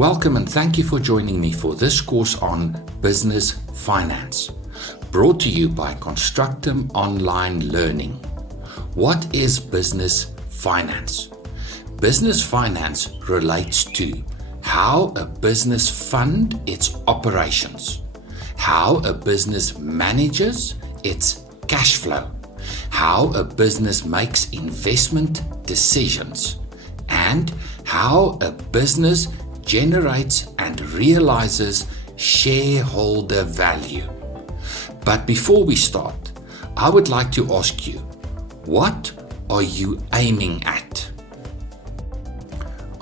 Welcome and thank you for joining me for this course on business finance, brought to you by Constructum Online Learning. What is business finance? Business finance relates to how a business funds its operations, how a business manages its cash flow, how a business makes investment decisions, and how a business generates and realizes shareholder value. But before we start, I would like to ask you, what are you aiming at?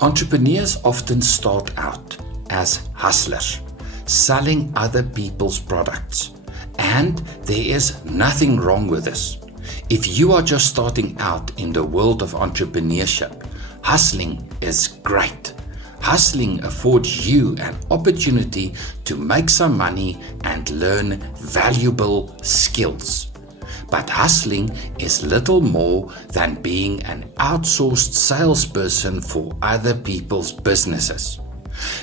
Entrepreneurs often start out as hustlers, selling other people's products, and there is nothing wrong with this. If you are just starting out in the world of entrepreneurship, hustling is great. Hustling affords you an opportunity to make some money and learn valuable skills. But hustling is little more than being an outsourced salesperson for other people's businesses.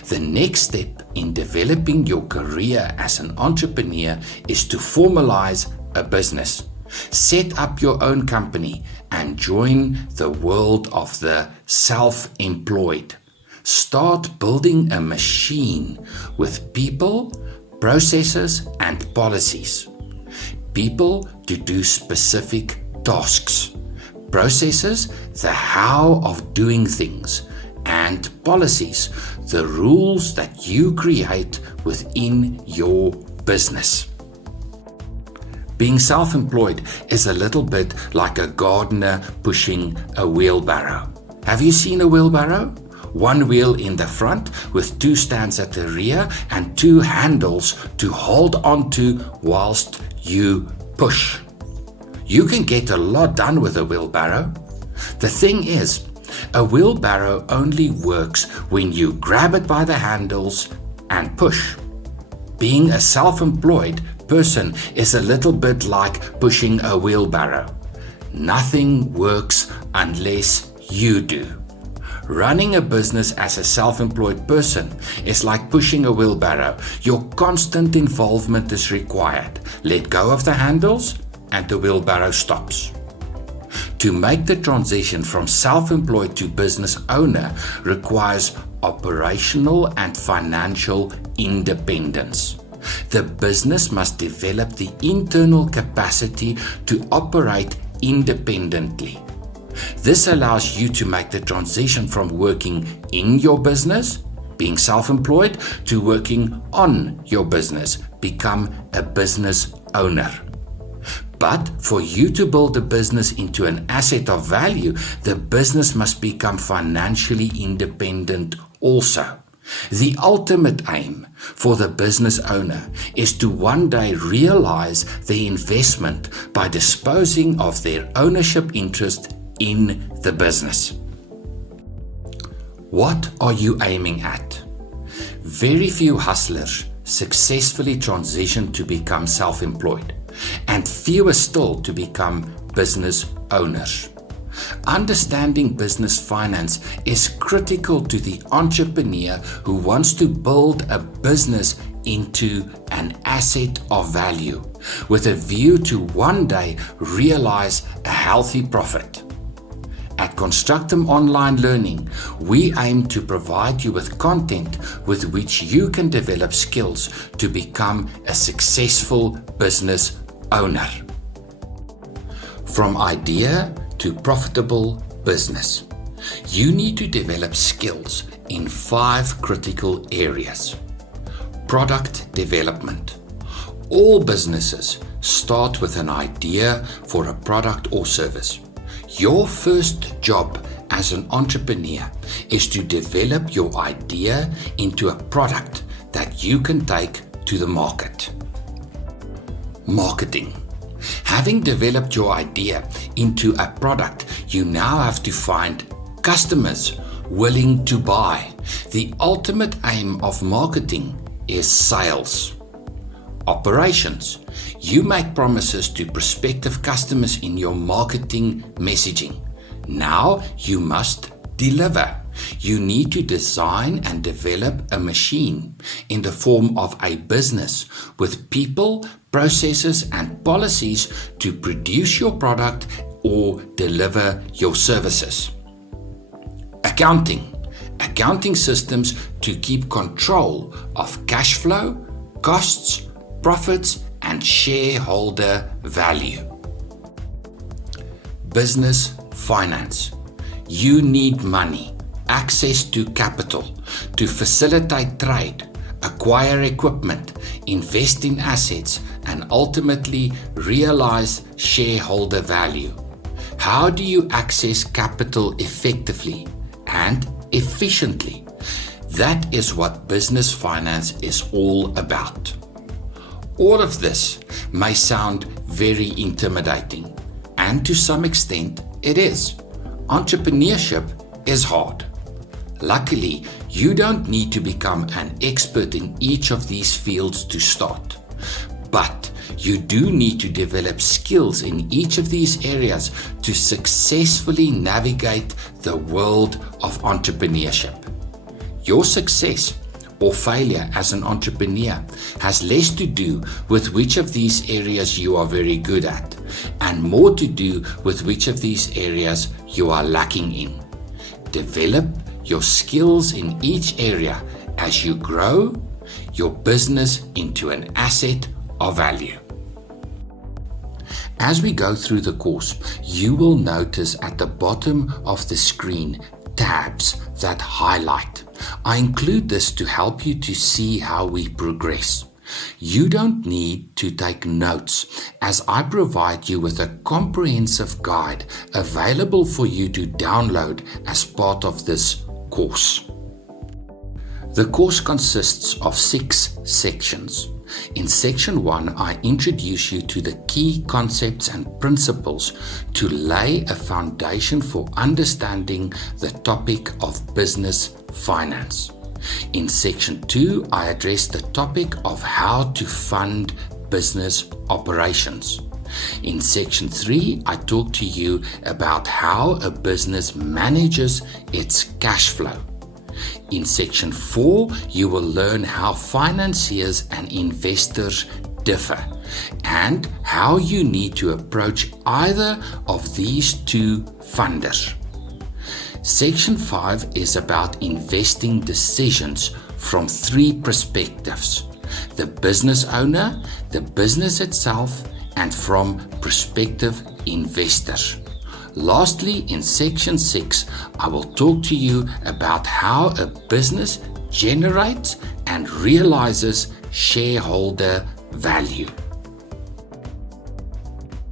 The next step in developing your career as an entrepreneur is to formalize a business. Set up your own company and join the world of the self-employed. Start building a machine with people, processes, and policies. People to do specific tasks, processes the how of doing things, and policies the rules that you create within your business. Being self-employed is a little bit like a gardener pushing a wheelbarrow. Have you seen a wheelbarrow? One wheel in the front with two stands at the rear and two handles to hold onto whilst you push. You can get a lot done with a wheelbarrow. The thing is, a wheelbarrow only works when you grab it by the handles and push. Being a self-employed person is a little bit like pushing a wheelbarrow. Nothing works unless you do. Running a business as a self-employed person is like pushing a wheelbarrow. Your constant involvement is required. Let go of the handles and the wheelbarrow stops. To make the transition from self-employed to business owner requires operational and financial independence. The business must develop the internal capacity to operate independently. This allows you to make the transition from working in your business, being self-employed, to working on your business, become a business owner. But for you to build a business into an asset of value, the business must become financially independent also. The ultimate aim for the business owner is to one day realize the investment by disposing of their ownership interest in the business. What are you aiming at? Very few hustlers successfully transition to become self-employed, and fewer still to become business owners. Understanding business finance is critical to the entrepreneur who wants to build a business into an asset of value, with a view to one day realize a healthy profit. At Constructum Online Learning, we aim to provide you with content with which you can develop skills to become a successful business owner. From idea to profitable business, you need to develop skills in 5 critical areas. Product development. All businesses start with an idea for a product or service. Your first job as an entrepreneur is to develop your idea into a product that you can take to the market. Marketing. Having developed your idea into a product, you now have to find customers willing to buy. The ultimate aim of marketing is sales. Operations. You make promises to prospective customers in your marketing messaging. Now you must deliver. You need to design and develop a machine in the form of a business with people, processes, and policies to produce your product or deliver your services. Accounting systems to keep control of cash flow, costs, profits, and shareholder value. Business finance. You need money, access to capital to facilitate trade, acquire equipment, invest in assets, and ultimately realize shareholder value. How do you access capital effectively and efficiently? That is what business finance is all about. All of this may sound very intimidating, and to some extent it is. Entrepreneurship is hard. Luckily, you don't need to become an expert in each of these fields to start, but you do need to develop skills in each of these areas to successfully navigate the world of entrepreneurship. Your success or failure as an entrepreneur has less to do with which of these areas you are very good at, and more to do with which of these areas you are lacking in. Develop your skills in each area as you grow your business into an asset of value. As we go through the course, you will notice at the bottom of the screen tabs that highlight. I include this to help you to see how we progress. You don't need to take notes, as I provide you with a comprehensive guide available for you to download as part of this course. The course consists of 6 sections. In section 1, I introduce you to the key concepts and principles to lay a foundation for understanding the topic of business finance. In section 2, I address the topic of how to fund business operations. In section 3, I talk to you about how a business manages its cash flow. In section 4, you will learn how financiers and investors differ and how you need to approach either of these two funders. Section 5 is about investing decisions from 3 perspectives: the business owner, the business itself, and from prospective investors. Lastly, in section 6, I will talk to you about how a business generates and realizes shareholder value.